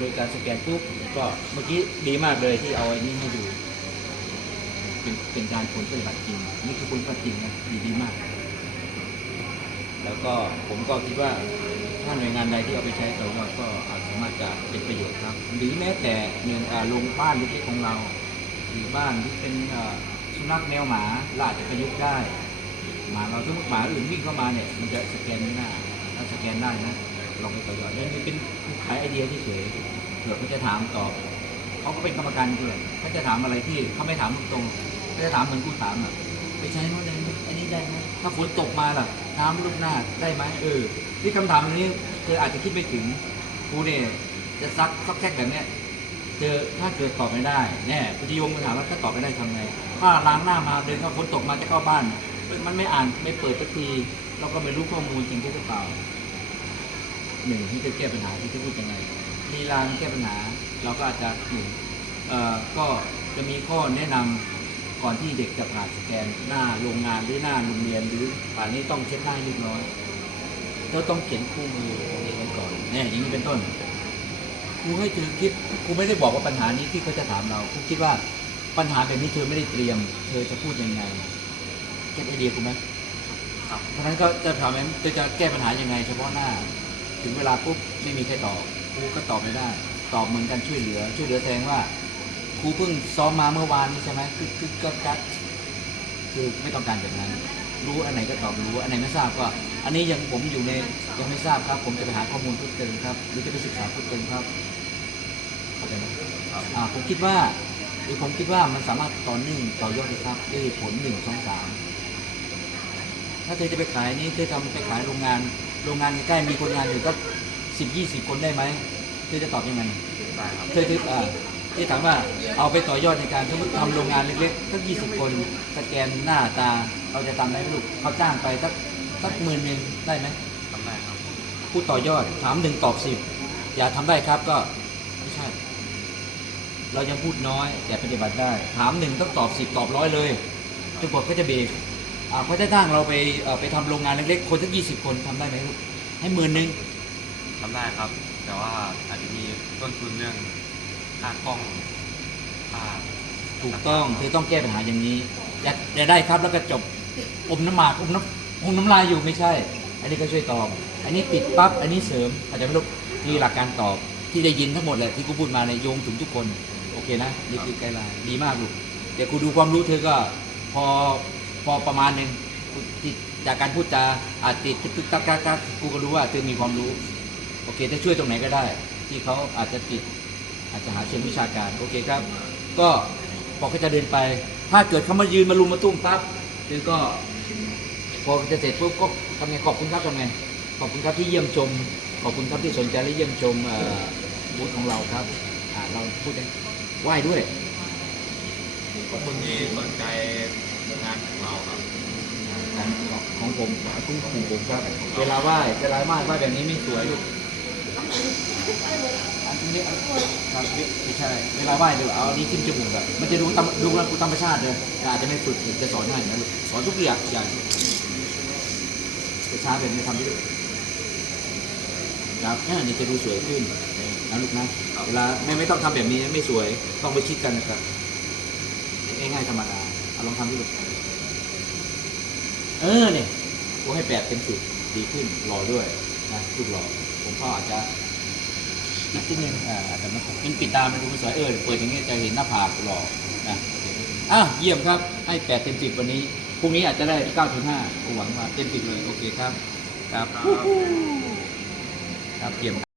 โดยการสแกนปุ๊บก็เมื่อกี้ดีมากเลยที่เอาไอ้นี้ให้ดูเป็นเป็นการผลปฏิบัติจริง นี่คือผลปฏิบัติจริงนะดีดีมาก แล้วก็ผมก็คิดว่าถ้าหน่วยงานใดที่เอาไปใช้ต่อยอดก็อาจสามารถจะเป็นประโยชน์ครับ หรือแม้แต่เมืองอาโรงบ้านเล็กๆของเรา หรือบ้านที่เป็นสุนัขแมวหมาเราอาจจะประยุกต์ได้หมาเราสมมติหมาอื่นวิ่งเข้ามาเนี่ยมันจะสแกนไม่ได้ถ้าสแกนได้นะ ลองไปต่อยอดนี่เป็นขายไอเดียที่เฉยเผื่อเขาจะถามตอบเขาก็เป็นกรรมการด้วยเขาจะถามอะไรที่เขาไม่ถามตรงเขาจะถามเหมือนกูถามอะไปใช้โน่นได้ไหมอันนี้ได้ไหมถ้าฝนตกมาล่ะ น้ำลูกหน้าได้ไหมเออที่คำถามนี้เธออาจจะคิดไม่ถึงครูเนี่ยจะซักซักแซกแบบเนี้ยเจอถ้าเกิดตอบไม่ได้แน่พุทธิยมมาถามว่าถ้าตอบไม่ได้ทำไงถ้าล้างหน้ามาเดินเข้าฝนตกมาจะเข้าบ้าน มันไม่อ่านไม่เปิดสักทีเราก็ไม่รู้ข้อมูลจริงหรือเปล่า หนึ่งที่จะแก้ปัญหาที่จะพูดยังไงลีลาแก้ปัญหา เราก็อาจจะหนึ่งเอ่อก็จะมีข้อแนะนำก่อนที่เด็กจะผ่านสแกนหน้าโรงงานหรือหน้าโรงเรียนหรือป่านนี้ต้องเช็ดหน้าให้เรียบร้อยเราต้องเขียนคู่มือตรงนี้กันก่อนเนี่ยอย่างนี้เป็นต้นครูให้เธอคิดครูไม่ได้บอกว่าปัญหานี้ที่เขาจะถามเราครูคิดว่าปัญหาแบบนี้เธอไม่ได้เตรียม เธอจะพูดยังไงเก็ตไอเดียคุณไหมครับเพราะฉะนั้นก็จะถามว่าเธอจะแก้ปัญหายังไง เฉพาะหน้า ถึงเวลาปุ๊บไม่มีใครตอบครูก็ตอบไม่ได้ ตอบเหมือนกันช่วยเหลือ ช่วยเหลือแทนว่าครูเพิ่งซ้อมมาเมื่อวานนี้ใช่ไหมคือคือก็กัดคือไม่ต้องการแบบนั้น รู้อันไหนก็ตอบรู้อันไหนไม่ทราบก็ อันนี้ยังผมอยู่ในยังไม่ทราบครับ ผมจะไปหาข้อมูลเพิ่มเติมครับ หรือจะไปศึกษาเพิ่มเติมครับเข้าใจไหมครับอ่าผมคิดว่าหรือผมคิดว่ามันสามารถต่อเนื่องต่อยอดได้ครับด้วยเหตุผลหนึ่งสองสามถ้าเธอจะไปขายนี่เธอทำไปขายโรงงาน โรงงานใกล้ๆมีคนงานอยู่ก็สิบยี่สิบคนได้ไหมเธอจะตอบยังไงได้ครับเคยทึกอ่าที่ถามว่าเอาไปต่อยอดในการสมมติทำโรงงานเล็กๆสักยี่สิบคนสแกนหน้าตาเราจะทำได้ไหมลูกเขาจ้างไปสักสักหมื่นหนึ่งได้ไหมทำได้ครับพูดต่อยอดถามหนึ่งตอบสิบอย่าทำได้ครับก็ไม่ใช่ เรายังพูดน้อยแต่ปฏิบัติได้ ถามหนึ่งต้องตอบสิบตอบร้อยเลยจนกว่าเขาจะเบรกอ่า เขาจะจ้างเราไปเอ่อไปทำโรงงานเล็กๆ คนสักยี่สิบคนทำได้ไหมลูกให้หมื่นหนึ่งทำได้ครับ แต่ว่าอาจจะมีต้นทุนเรื่องค่ากล้องค่าถูกต้องคือต้องแก้ปัญหาอย่างนี้อย่าอย่าได้ครับแล้วก็จบอมน้ำหมากอมน้ำอมน้ำลายอยู่ไม่ใช่ อันนี้ก็ช่วยตอบ อันนี้ปิดปั๊บอันนี้เสริมอาจจะไม่รู้นี่หลักการตอบที่ได้ยินทั้งหมดแหละที่กูพูดมาในยโยงถึงทุกคน โอเคนะนี่คือไกด์ไลน์ดีมากลูกเดี๋ยวกูดูความรู้เธอก็พอ พอประมาณหนึ่งจากการพูดจาอาจติดตึกตึกตักกักกักกูก็รู้ว่าเธอมีความรู้ โอเคถ้าช่วยตรงไหนก็ได้ ที่เขาอาจจะติด อาจจะหาเชิงวิชาการ โอเคครับ ก็พอเขาจะเดินไป ถ้าเกิดเขามายืนมาลุมมาตุ้มปั๊บเธอก็พอจะเสร็จปุ๊บก็ทำไงขอบคุณครับทำไงขอบคุณครับที่เยี่ยมชม ขอบคุณครับที่สนใจและเยี่ยมชมบูธของเราครับเราพูดกันไหว้ด้วยขอบคุณที่สนใจ งานของเราครับของของผมคุ้มของผมครับ เวลาไหว้เวลาไหว้ไหว้แบบนี้ไม่สวยลูกอันนี้ครับไม่ใช่ เวลาไหว้เดี๋ยวเอาอันนี้จิ้มจมูกแบบมันจะดูตามดูแล้วธรรมชาติเลยแต่อาจจะไม่ฝึกจะสอนให้นะลูกสอนทุกอย่างอย่างจะช้าแบบนี้ทำได้ด้ครับเนี่นี่จะดูสวยขึ้นนะลูกนะเวลาไม่ไม่ต้องทำแบบนี้ไม่สวยต้องไปชิดกันนะครับง่ายๆธรรมดา ลองทำดูลูกเออเนี่ยผมให้แปดเต็มสิบดีขึ้นหล่อด้วยนะลูกหล่อผมก็อาจจะนิดนิดนึงอ่าอาจจะไม่มันปิดตามันดูไม่สวยเออเปิดอย่างเงี้ยจะเห็นหน้าผากหล่อนะอะเยี่ยมครับให้แปดเต็มสิบวันนี้พรุ่งนี้อาจจะได้เก้าถึงห้าผมหวังว่าเต็มสิบเลยโอเคครับ ครับ ครับเยี่ยม